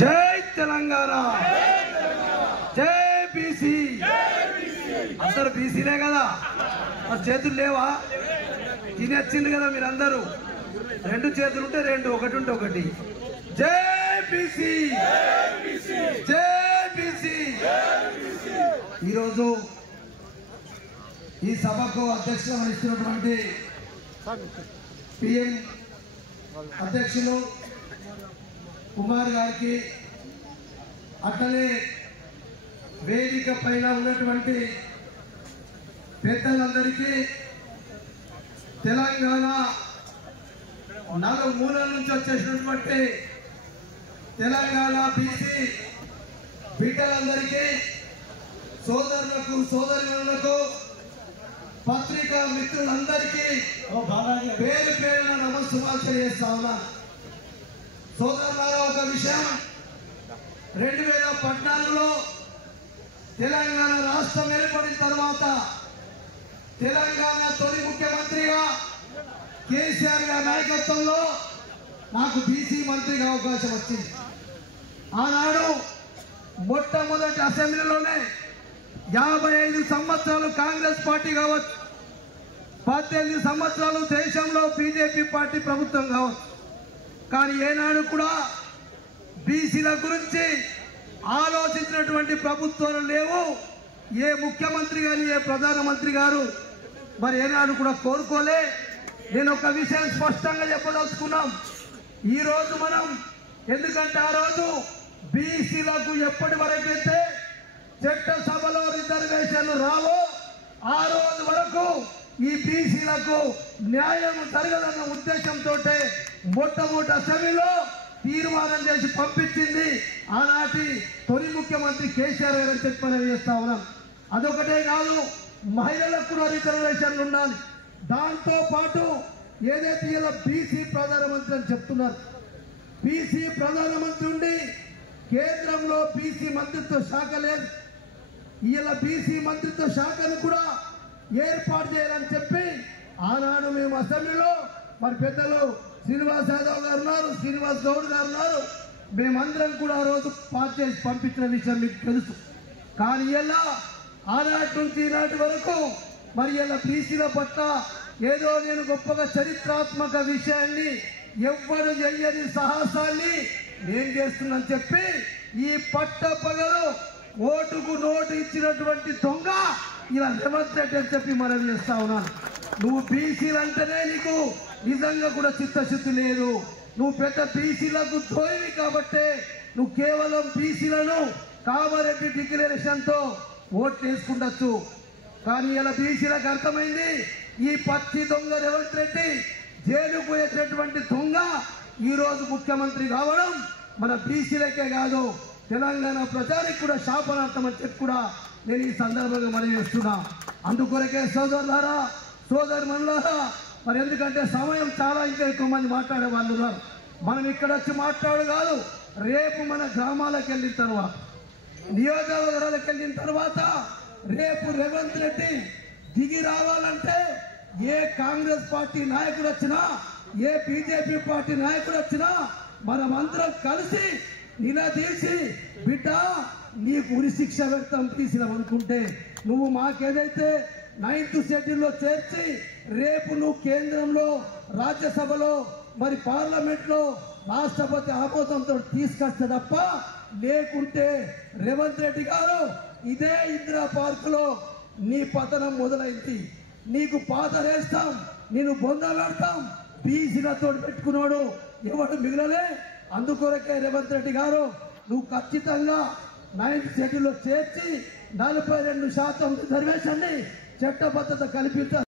జై తెలంగాణ, జై బీసీ. అందరు బీసీలే కదా, మరి చేతులు లేవా? తినొచ్చింది కదా మీరందరూ. రెండు చేతులు ఉంటే రెండు, ఒకటి ఉంటే ఒకటి. జై బీసీ, జై బీసీ. ఈరోజు ఈ సభకు అధ్యక్షత వహిస్తున్నటువంటి పిఎం అధ్యక్షులు కుమార్ గారికి, అట్లనే వేదిక పైన ఉన్నటువంటి పెద్దలందరికీ, తెలంగాణ నాలుగు మూలల నుంచి వచ్చేసినటువంటి తెలంగాణ బీసీ బిడ్డలందరికీ, సోదరులకు సోదరులకు, పత్రికా మిత్రులందరికీ పేరు పేరున నమస్కారాలు తెలియజేస్తా ఉన్నా. సోదరులారా, ఒక విషయం, 2014లో తెలంగాణ రాష్ట్రం ఏర్పడిన తర్వాత తెలంగాణ తొలి ముఖ్యమంత్రిగా కేసీఆర్ గారి నాయకత్వంలో నాకు బీసీ మంత్రిగా అవకాశం వచ్చింది. ఆనాడు మొట్టమొదటి అసెంబ్లీలోనే 55 సంవత్సరాలు కాంగ్రెస్ పార్టీ కావచ్చు, 18 సంవత్సరాలు దేశంలో బీజేపీ పార్టీ ప్రభుత్వం కావచ్చు, కానీ ఏనాడు కూడా బీసీల గురించి ఆలోచించినటువంటి ప్రభుత్వాలు లేవు. ఏ ముఖ్యమంత్రి గారు, ఏ ప్రధానమంత్రి గారు మరి ఏనాడు కూడా కోరుకోలే. నేను ఒక విషయం స్పష్టంగా చెప్పదలుచుకున్నాం. ఈ రోజు మనం, ఎందుకంటే ఆ రోజు బీసీలకు ఎప్పటి వరకైతే చట్టసభలో రిజర్వేషన్లు రావో ఆ రోజు వరకు ఈ బీసీలకు న్యాయం జరగదన్న ఉద్దేశంతో మొట్టమొదటి అసెంబ్లీలో తీర్మానం చేసి పంపించింది ఆనాటి తొలి ముఖ్యమంత్రి కేసీఆర్ గారు చెప్పని చేస్తా ఉన్నాం. అదొకటే కాదు, మహిళలకు కూడా రిజర్వేషన్లు ఉండాలి. దాంతో పాటు ఏదైతే ఇలా బీసీ ప్రధానమంత్రి అని చెప్తున్నారు, బీసీ ప్రధానమంత్రి ఉండి కేంద్రంలో బీసీ మంత్రిత్వ శాఖ లేదు. ఇలా బీసీ మంత్రిత్వ శాఖను కూడా ఏర్పాటు చేయాలని చెప్పి ఆనాడు మేము అసెంబ్లీలో, మరి పెద్దలు శ్రీనివాస్ యాదవ్ గారు ఉన్నారు, శ్రీనివాస్ గౌడ్ గారు ఉన్నారు, మేమందరం కూడా ఆ రోజు పాస్ చేసి పంపించిన విషయం మీకు తెలుసు. కానీ ఇలా ఆనాటి నుంచి ఈనాటి వరకు మరి ఇలా బీసీల పట్ల ఏదో నేను గొప్పగా చరిత్రాత్మక విషయాన్ని, ఎవ్వరు చెయ్యని సాహసాన్ని నేను చేస్తున్నాను చెప్పి ఈ పట్టపగలు ఓటుకు నోటు ఇచ్చినటువంటి దొంగ ఇలా రేవంత్ రెడ్డి అని చెప్పి మనం చేస్తా ఉన్నాను. నువ్వు బీసీలు అంటేనే నీకు నిజంగా కూడా చిత్తశుద్ధి లేదు. నువ్వు పెద్ద బీసీలకు తోయివి కాబట్టే నువ్వు కేవలం బీసీలను కామారెడ్డి డిక్లరేషన్ తో ఓట్లు వేసుకుంటచ్చు. కానీ ఇలా బీసీలకు అర్థమైంది, ఈ పచ్చి దొంగ రేవంత్ రెడ్డి జైలు పోయేటటువంటి దొంగ ఈ రోజు ముఖ్యమంత్రి కావడం మన బీసీలకే కాదు, తెలంగాణ ప్రజానికి కూడా శాపనార్థం అని చెప్పి కూడా నేను ఈ సందర్భంగా మనం చేస్తున్నా. అందుకొరకే సోదరులారా, సోదరుమణులారా, మరి ఎందుకంటే సమయం చాలా, ఇంకా ఎక్కువ మంది మాట్లాడే వాళ్ళు ఉన్నారు. మనం ఇక్కడ వచ్చి మాట్లాడు కాదు, రేపు మన గ్రామాలకు వెళ్ళిన తర్వాత, నియోజకవర్గాలకు వెళ్ళిన తర్వాత రేపు రేవంత్ రెడ్డి దిగి రావాలంటే ఏ కాంగ్రెస్ పార్టీ నాయకుడు వచ్చినా, ఏ బీజేపీ పార్టీ నాయకుడు వచ్చినా మనమందరం కలిసి నిలదీసి, బిడ్డ నీకు ఉరి శిక్ష వ్యక్తం తీసినాం అనుకుంటే, నువ్వు మాకేదైతే 9th షెడ్యూల్లో చేర్చి రేపు నువ్వు కేంద్రంలో, రాజ్యసభలో, మరి పార్లమెంట్ లో రాష్ట్రపతి ఆమోదంతో తీసుకొస్తే తప్ప, లేకుంటే రేవంత్ రెడ్డి గారు ఇదే ఇందిరా పార్క్ లో నీ పతనం మొదలైంది. నీకు పాతరేస్తాం, నేను బొంద పెడతాం. బీసీలతో పెట్టుకున్నాడు ఎవడు మిగిలలే. అందుకొరకే రేవంత్ రెడ్డి గారు నువ్వు ఖచ్చితంగా 9th షెడ్యూల్లో చేర్చి 42% రిజర్వేషన్ ని చట్టబద్ధత కల్పిస్తా